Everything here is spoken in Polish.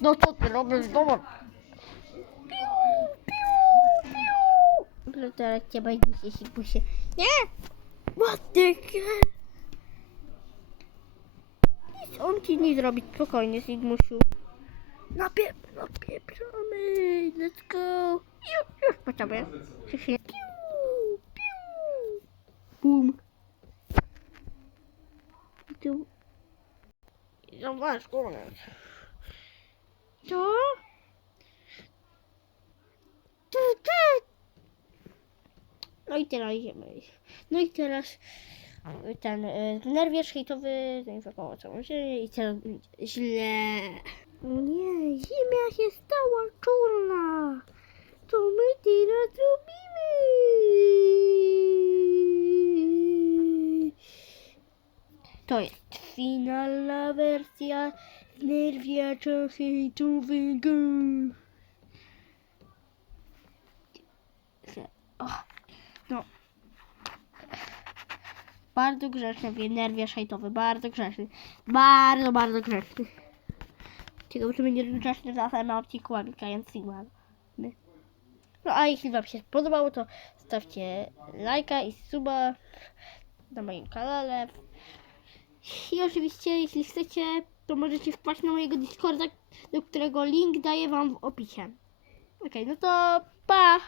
No co ty robisz w domu? No teraz cię będzie się pusie. Nie! What the hell? Nic on ci nie zrobi, spokojnie, Sigmusiu. Napie... Napieprzamy! Let's go! Już, już po tobie. Się się... Piu, piu. Bum. I tu... Zobacz, koniec. Co? Tu, tu. No i teraz idziemy. No i teraz ten y, nerwiarz hejtowy zainformował całą ziemię i teraz źle. Nie, ziemia się stała czarna. Co my teraz robimy? To jest finalna wersja nerwiacza hejtowego. O, no. Bardzo grzeczny, wie, nerwiarz hejtowy, bardzo grzeczny. Bardzo, bardzo grzeczny. Ciekawe, czy będzie grzeczny czasem na odcinku Amika Sigma. No a jeśli Wam się podobało, to stawcie lajka i suba na moim kanale. I oczywiście, jeśli chcecie, to możecie wpaść na mojego Discorda, do którego link daję Wam w opisie. Okej, no to pa!